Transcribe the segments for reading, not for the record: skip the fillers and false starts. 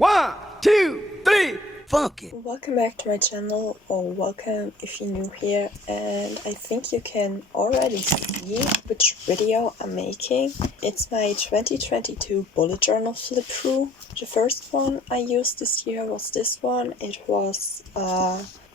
1, 2, 3, funk it! Welcome back to my channel, or welcome if you're new here, and I think you can already see which video I'm making. It's my 2022 bullet journal flip through. The first one I used this year was this one. It was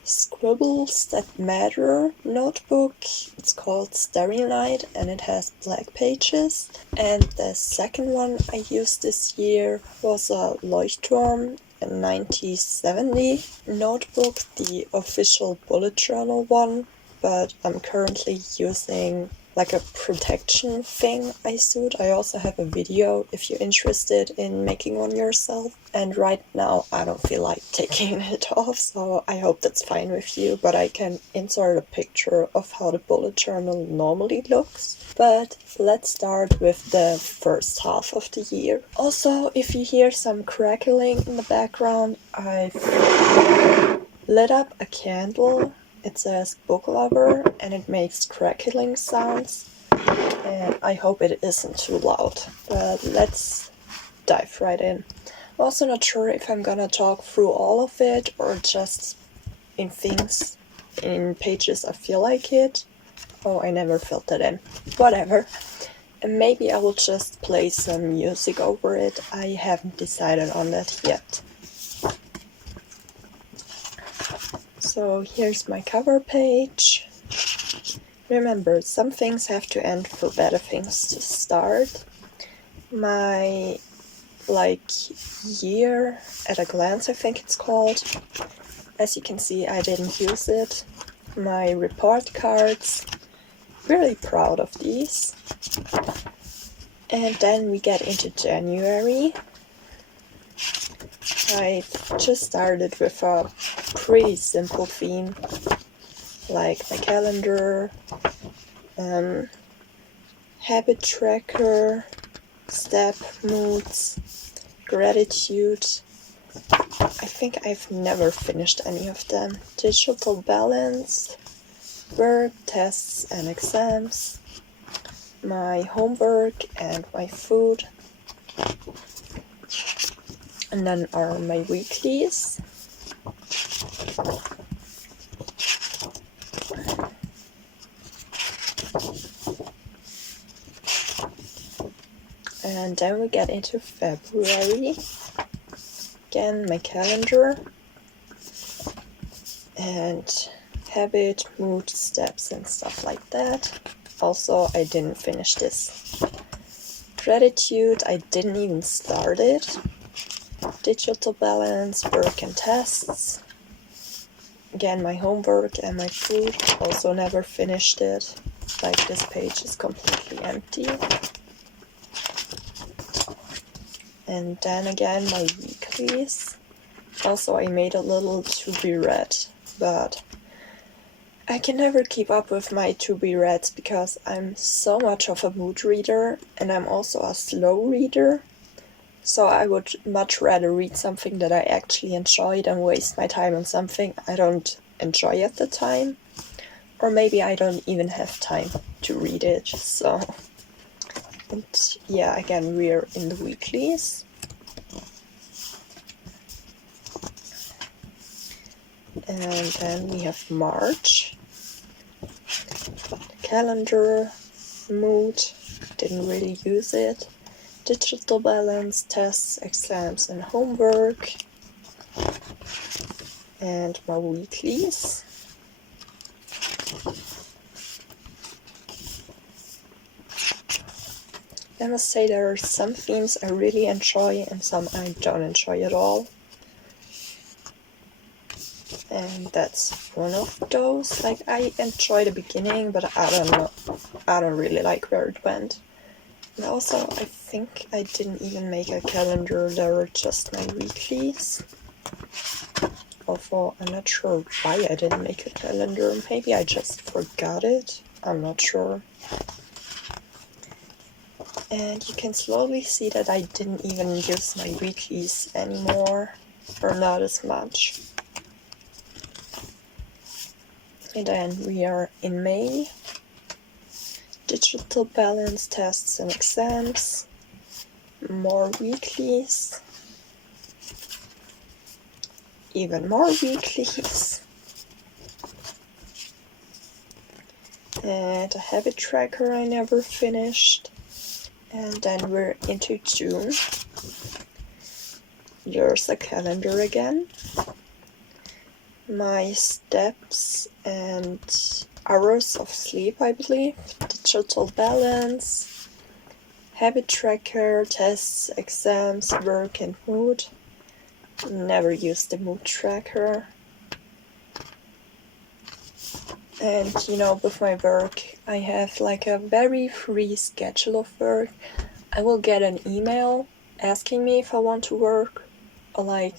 Scribbles That Matter notebook. It's called Starry and it has black pages. And the second one I used this year was a Leuchtturm 9070 notebook, the official bullet journal one, but I'm currently using like a protection thing I sewed. I also have a video if you're interested in making one yourself, and right now I don't feel like taking it off, so I hope that's fine with you, but I can insert a picture of how the bullet journal normally looks. But let's start with the first half of the year. Also, if you hear some crackling in the background, I've lit up a candle. It says book lover and it makes crackling sounds, and I hope it isn't too loud. But let's dive right in. I'm also not sure if I'm gonna talk through all of it or just in pages I feel like it. Oh, I never filled that in. Whatever. And maybe I will just play some music over it. I haven't decided on that yet. So here's my cover page. Remember, some things have to end for better things to start. My year at a glance, I think it's called. As you can see, I didn't use it. My report cards. Really proud of these. And then we get into January. I just started with a pretty simple theme, like my calendar, habit tracker, step, moods, gratitude. I think I've never finished any of them. Digital balance, work, tests and exams, my homework and my food. And then are my weeklies. And then we get into February. Again, my calendar. And habit, mood, steps and stuff like that. Also, I didn't finish this. Gratitude, I didn't even start it. Digital balance, work and tests. Again, my homework and my food. Also never finished it. Like, this page is completely empty. And then again, my weeklies. Also, I made a little to be read, but I can never keep up with my to be reads because I'm so much of a mood reader and I'm also a slow reader. So I would much rather read something that I actually enjoy than waste my time on something I don't enjoy at the time. Or maybe I don't even have time to read it, so... And yeah, again, we're in the weeklies. And then we have March. Calendar, mood, didn't really use it. Digital balance, tests, exams and homework. And my weeklies. I must say there are some themes I really enjoy and some I don't enjoy at all. And that's one of those. Like, I enjoy the beginning, but I don't know. I don't really like where it went. And also, I think I didn't even make a calendar, there were just my weeklies. Although, I'm not sure why I didn't make a calendar. Maybe I just forgot it. I'm not sure. And you can slowly see that I didn't even use my weeklies anymore. Or not as much. And then we are in May. Digital balance, tests and exams. More weeklies. even more weeklies. And a habit tracker I never finished. And then we're into June. There's a calendar again. My steps and hours of sleep, I believe. Digital balance. Habit tracker, tests, exams, work and mood. Never used the mood tracker. And you know, with my work, I have like a very free schedule of work. I will get an email asking me if I want to work, or like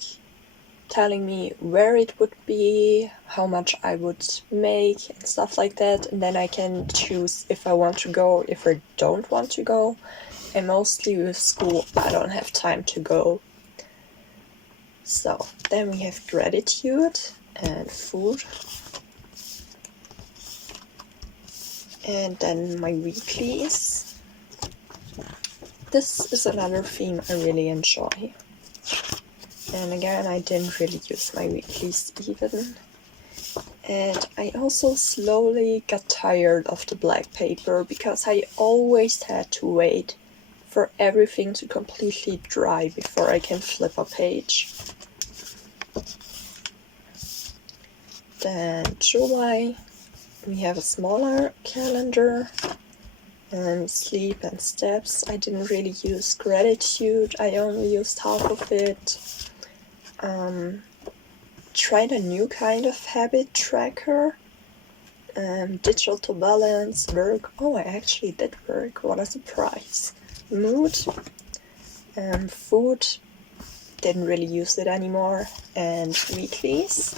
telling me where it would be, how much I would make, and stuff like that. And then I can choose if I want to go, if I don't want to go. And mostly with school, I don't have time to go. So then we have gratitude and food. And then my weeklies. This is another theme I really enjoy. And again, I didn't really use my weeklies even. And I also slowly got tired of the black paper because I always had to wait for everything to completely dry before I can flip a page. Then July, we have a smaller calendar. And sleep and steps. I didn't really use gratitude. I only used half of it. Tried a new kind of habit tracker. Digital balance, work. Oh, I actually did work. What a surprise. Mood. Food. Didn't really use it anymore. And weeklies.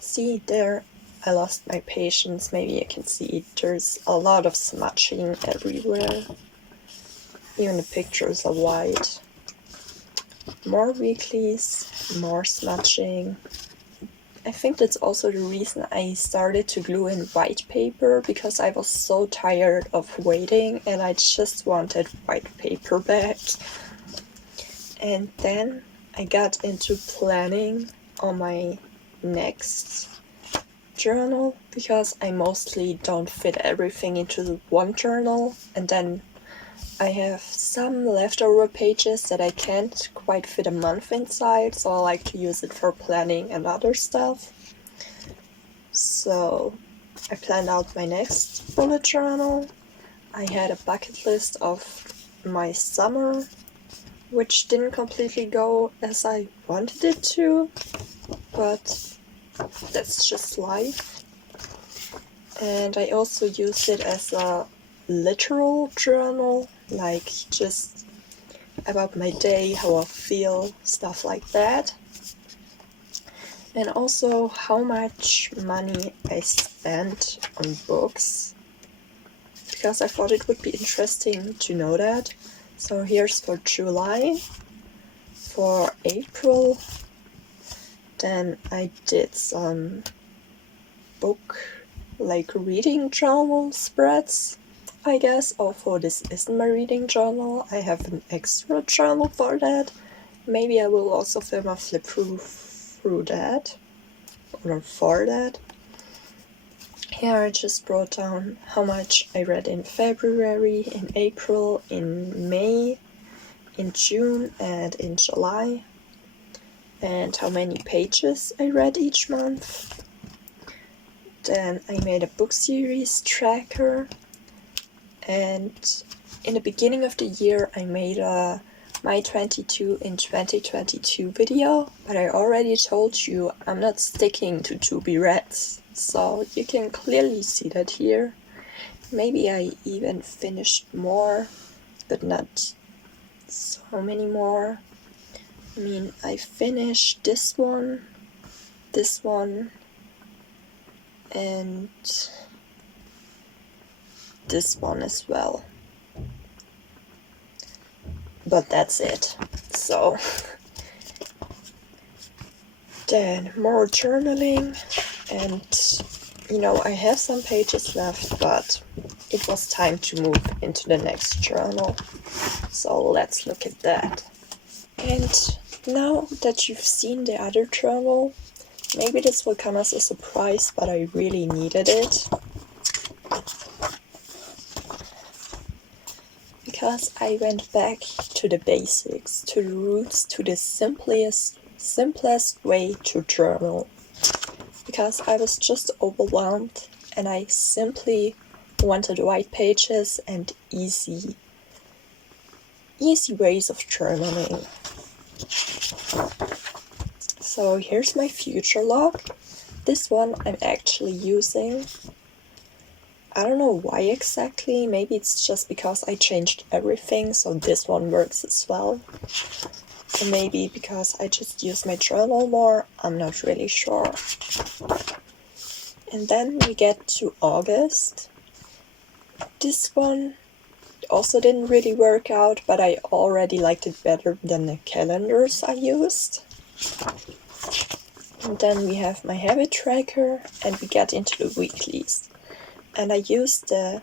See there, I lost my patience. Maybe you can see there's a lot of smudging everywhere. Even the pictures are white. More weeklies, more smudging. I think that's also the reason I started to glue in white paper, because I was so tired of waiting and I just wanted white paper back. And then I got into planning on my next journal, because I mostly don't fit everything into one journal, and then I have some leftover pages that I can't quite fit a month inside, so I like to use it for planning and other stuff. So I planned out my next bullet journal. I had a bucket list of my summer, which didn't completely go as I wanted it to, but that's just life. And I also used it as a literal journal, like just about my day, how I feel, stuff like that. And also how much money I spent on books, because I thought it would be interesting to know that. So here's for July. For April, then I did some book, like reading journal spreads, I guess. Although this isn't my reading journal, I have an extra journal for that. Maybe I will also film a flip through that, or for that. Here I just wrote down how much I read in February, in April, in May, in June, and in July, and how many pages I read each month. Then I made a book series tracker, and in the beginning of the year I made a My 22 in 2022 video, but I already told you I'm not sticking to to be reads, so you can clearly see that here. Maybe I even finished more, but not so many more. I mean, I finished this one, and this one as well. But that's it. So then more journaling, and you know, I have some pages left, but it was time to move into the next journal. So let's look at that. And now that you've seen the other journal, maybe this will come as a surprise, but I really needed it. Because I went back to the basics, to the roots, to the simplest way to journal. Because I was just overwhelmed and I simply wanted white pages and easy ways of journaling. So here's my future log. This one I'm actually using. I don't know why exactly, maybe it's just because I changed everything, so this one works as well. Or maybe because I just use my journal more, I'm not really sure. And then we get to August. This one also didn't really work out, but I already liked it better than the calendars I used. And then we have my habit tracker, and we get into the weeklies. And I used the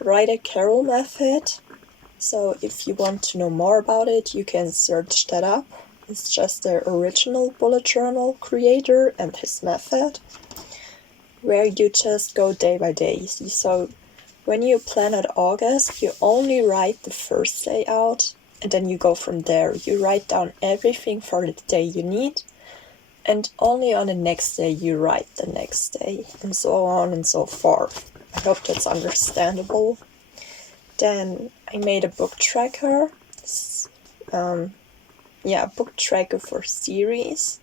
Writer Carol method, so if you want to know more about it, you can search that up. It's just the original bullet journal creator and his method, where you just go day by day. So when you plan out August, you only write the first day out, and then you go from there. You write down everything for the day you need, and only on the next day you write the next day, and so on and so forth. I hope that's understandable. Then I made a book tracker. Book tracker for series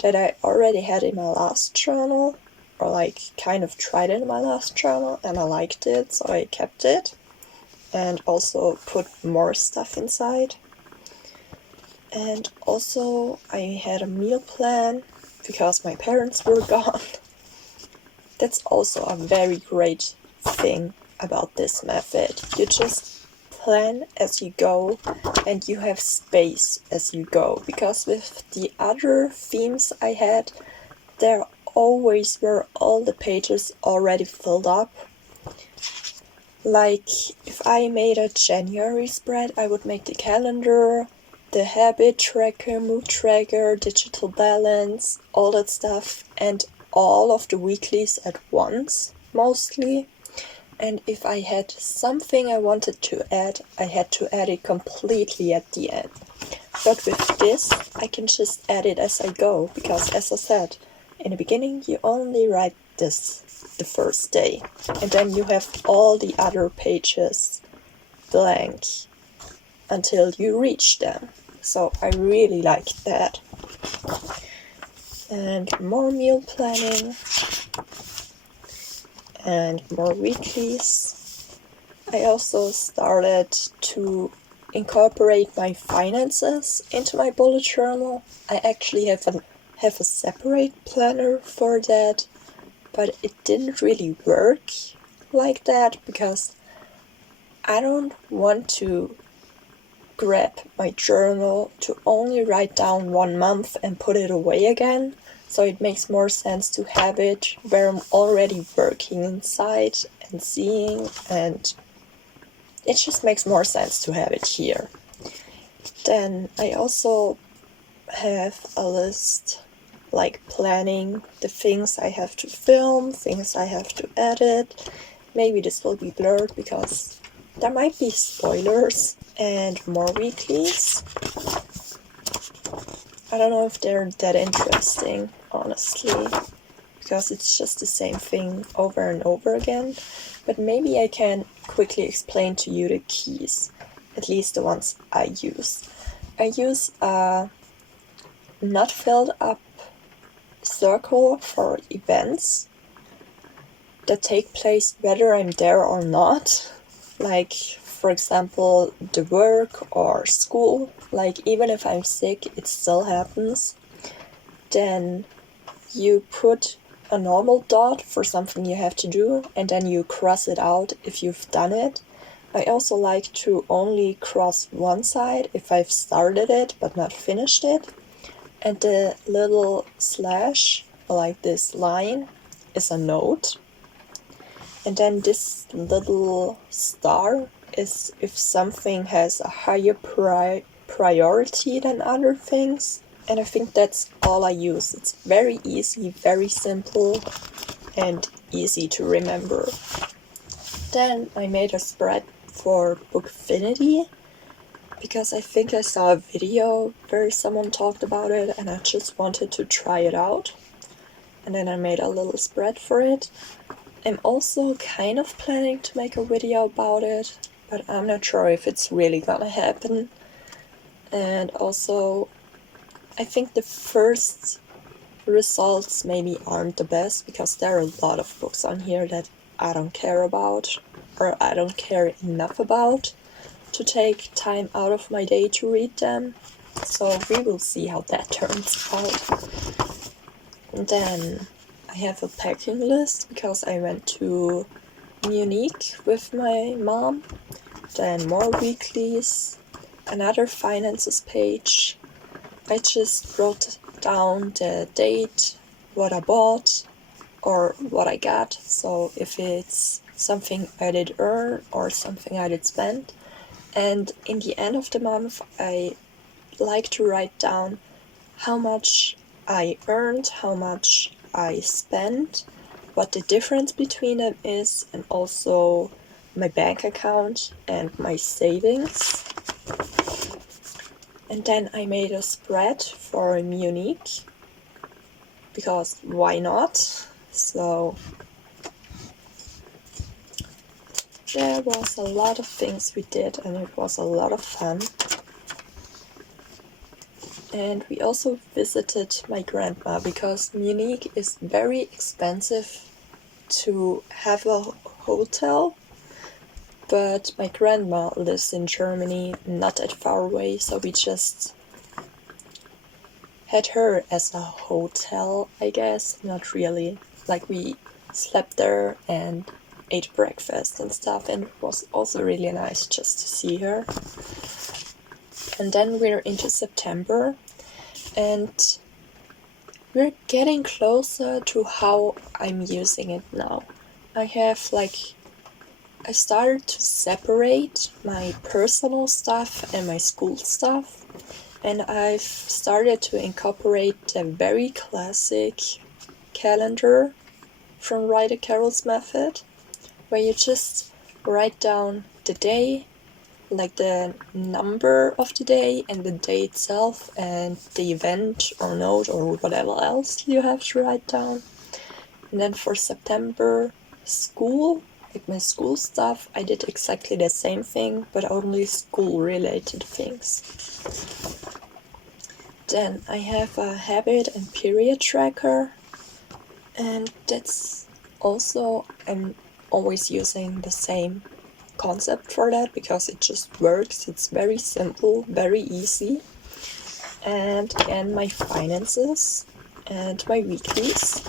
that I already had in my last journal, or like kind of tried it in my last journal, and I liked it, so I kept it. And also put more stuff inside. And also I had a meal plan because my parents were gone. That's also a very great thing about this method. You just plan as you go and you have space as you go. Because with the other themes I had, there always were all the pages already filled up. Like, if I made a January spread, I would make the calendar, the habit tracker, mood tracker, digital balance, all that stuff, and all of the weeklies at once, mostly. And if I had something I wanted to add, I had to add it completely at the end. But with this, I can just add it as I go, because as I said, in the beginning you only write this the first day, and then you have all the other pages blank until you reach them. So I really like that. And more meal planning and more weeklies. I also started to incorporate my finances into my bullet journal. I actually have a separate planner for that, but it didn't really work like that because I don't want to grab my journal to only write down 1 month and put it away again. So it makes more sense to have it where I'm already working inside and seeing, and it just makes more sense to have it here. Then I also have a list, like planning the things I have to film, things I have to edit. Maybe this will be blurred because there might be spoilers. And more weeklies. I don't know if they're that interesting, honestly, because it's just the same thing over and over again. But maybe I can quickly explain to you the keys, at least the ones I use. I use a not filled up circle for events that take place whether I'm there or not. Like, for example, the work or school. Like, even if I'm sick, it still happens. Then you put a normal dot for something you have to do, and then you cross it out if you've done it. I also like to only cross one side if I've started it but not finished it. And the little slash, like this line, is a note. And then this little star is if something has a higher priority than other things, and I think that's all I use. It's very easy, very simple, and easy to remember. Then I made a spread for Bookfinity, because I think I saw a video where someone talked about it and I just wanted to try it out. And then I made a little spread for it. I'm also kind of planning to make a video about it, but I'm not sure if it's really gonna happen. And also, I think the first results maybe aren't the best, because there are a lot of books on here that I don't care about, or I don't care enough about to take time out of my day to read them. So we will see how that turns out. And then I have a packing list, because I went to Munich with my mom. Then more weeklies, another finances page. I just wrote down the date, what I bought, or what I got. So if it's something I did earn or something I did spend. And in the end of the month, I like to write down how much I earned, how much I spent, what the difference between them is, and also my bank account and my savings. And then I made a spread for Munich, because why not? So there was a lot of things we did, and it was a lot of fun. And we also visited my grandma, because Munich is very expensive to have a hotel. But my grandma lives in Germany, not that far away, so we just had her as a hotel, I guess. Not really. Like, we slept there and ate breakfast and stuff, and it was also really nice just to see her. And then we're into September, and we're getting closer to how I'm using it now. I started to separate my personal stuff and my school stuff, and I've started to incorporate the very classic calendar from Writer Carol's method, where you just write down the day, like the number of the day and the day itself and the event or note or whatever else you have to write down. And then for September, school, like my school stuff, I did exactly the same thing, but only school related things. Then I have a habit and period tracker, and that's also, I'm always using the same concept for that, because it just works. It's very simple, very easy. And again, my finances and my weeklies.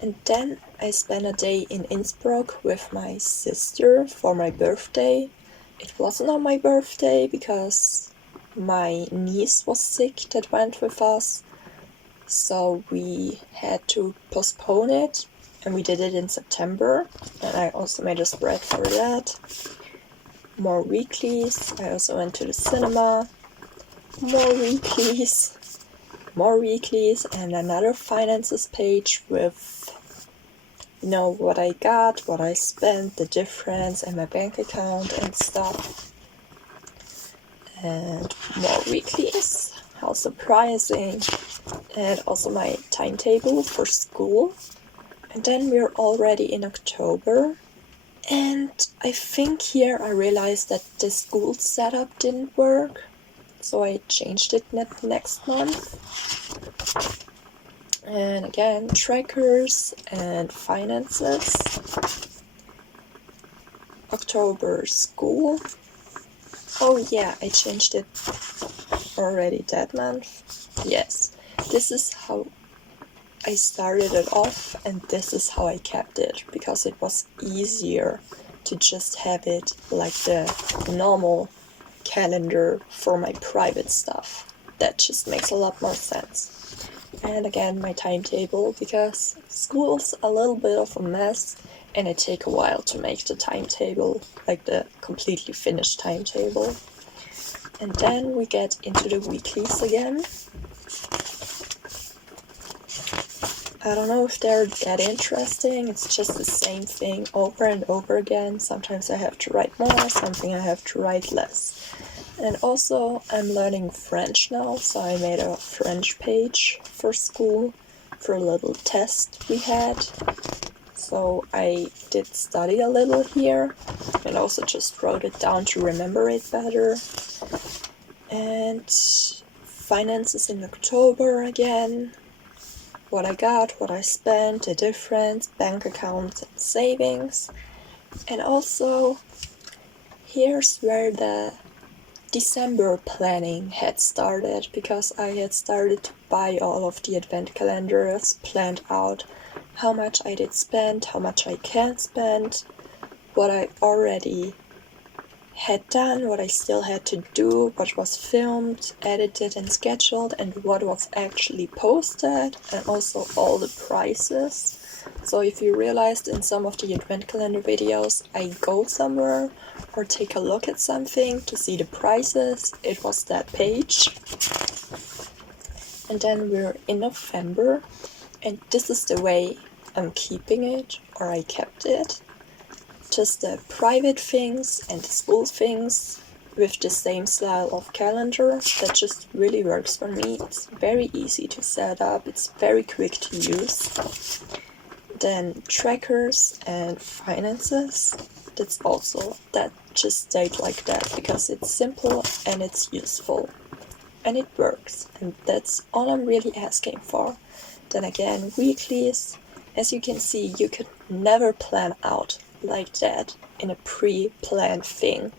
And then I spent a day in Innsbruck with my sister for my birthday. It wasn't on my birthday because my niece was sick that went with us, so we had to postpone it, and we did it in September. And I also made a spread for that. More weeklies. I also went to the cinema. More weeklies, and another finances page with, you know, what I got, what I spent, the difference, and my bank account and stuff. And more weeklies. How surprising. And also my timetable for school. And then we're already in October. And I think here I realized that the school setup didn't work. So I changed it next month. And again, trackers and finances. October, school. Oh yeah, I changed it already that month. Yes, this is how I started it off, and this is how I kept it, because it was easier to just have it like the normal calendar for my private stuff. That just makes a lot more sense. And again, my timetable, because school's a little bit of a mess, and it takes a while to make the timetable, like the completely finished timetable. And then we get into the weeklies again. I don't know if they're that interesting, it's just the same thing over and over again. Sometimes I have to write more, something I have to write less. And also I'm learning French now, so I made a French page for school for a little test we had. So I did study a little here and also just wrote it down to remember it better. And finances in October again. What I got, what I spent, the difference, bank accounts and savings. And also here's where the December planning had started, because I had started to buy all of the advent calendars, planned out how much I did spend, how much I can spend, what I already had done, what I still had to do, what was filmed, edited and scheduled, and what was actually posted, and also all the prices. So if you realized in some of the advent calendar videos I go somewhere or take a look at something to see the prices, it was that page. And then we're in November, and this is the way I'm keeping it, or I kept it. Just the private things and the school things with the same style of calendar. That just really works for me. It's very easy to set up, it's very quick to use. Then trackers and finances, that just stayed like that because it's simple and it's useful and it works, and that's all I'm really asking for. Then again, weeklies, as you can see, you could never plan out like that in a pre-planned thing,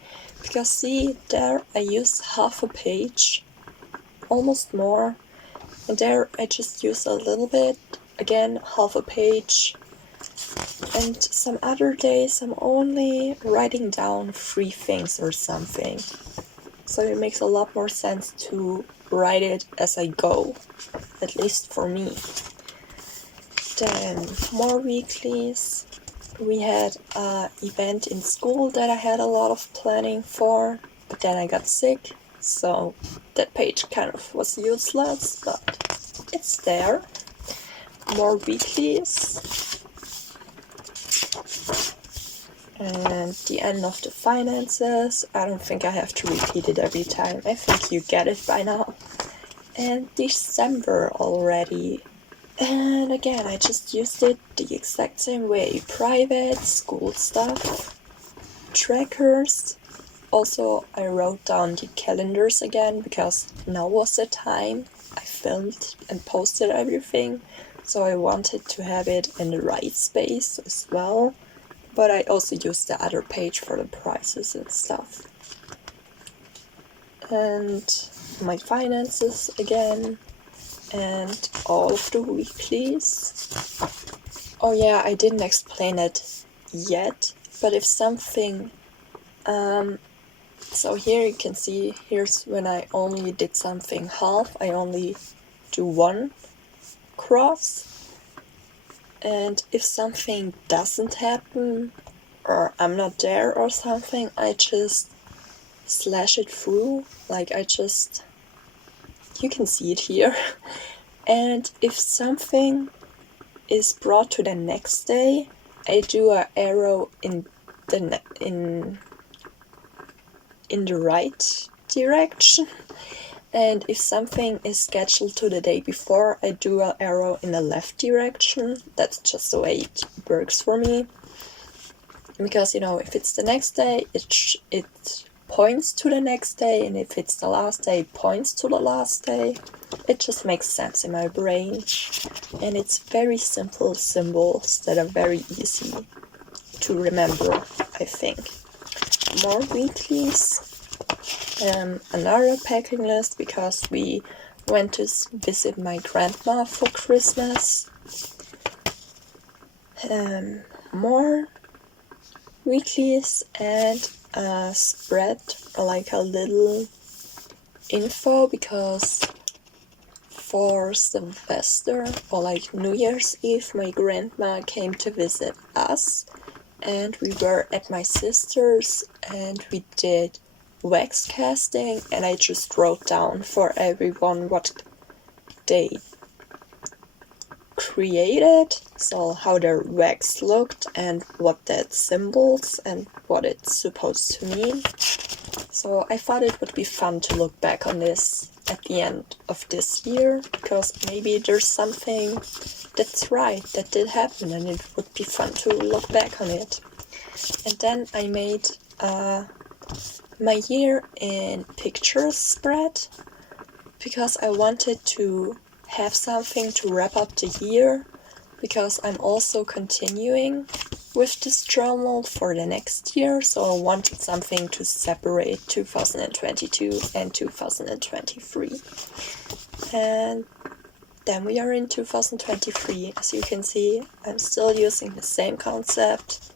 because see there I use half a page, almost more, and there I just use a little bit, again half a page, and some other days I'm only writing down 3 things or something, so it makes a lot more sense to write it as I go, at least for me. Then more weeklies. We had an event in school that I had a lot of planning for, but then I got sick, so that page kind of was useless, but it's there. More weeklies. And the end of the finances. I don't think I have to repeat it every time. I think you get it by now. And December already. And again, I just used it the exact same way. Private, school stuff, trackers. Also, I wrote down the calendars again, because now was the time. I filmed and posted everything, so I wanted to have it in the right space as well. But I also used the other page for the prices and stuff. And my finances again. And all of the weeklies. Oh yeah, I didn't explain it yet, but if something, so here you can see, here's when I only did something half, I only do 1 cross, and if something doesn't happen, or I'm not there or something, I just slash it through, like you can see it here. And if something is brought to the next day, I do an arrow in the right direction. And if something is scheduled to the day before, I do an arrow in the left direction. That's just the way it works for me. Because, you know, if it's the next day, it points to the next day, and if it's the last day, it points to the last day. It just makes sense in my brain, and it's very simple symbols that are very easy to remember, I think. More weeklies, another packing list, because we went to visit my grandma for Christmas. More weeklies and a spread, or like a little info, because for Sylvester, or like New Year's Eve, my grandma came to visit us, and we were at my sister's, and we did wax casting, and I just wrote down for everyone what they created, so how their wax looked and what that symbols and what it's supposed to mean. So I thought it would be fun to look back on this at the end of this year, because maybe there's something that's right that did happen and it would be fun to look back on it. And then I made my year in pictures spread, because I wanted to have something to wrap up the year, because I'm also continuing with this journal for the next year, so I wanted something to separate 2022 and 2023. And then we are in 2023. As you can see, I'm still using the same concept.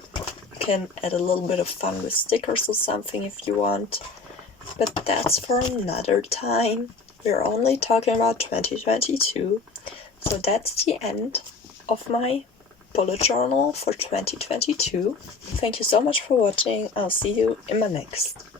You can add a little bit of fun with stickers or something if you want, but that's for another time. We're only talking about 2022, so that's the end of my bullet journal for 2022. Thank you so much for watching. I'll see you in my next.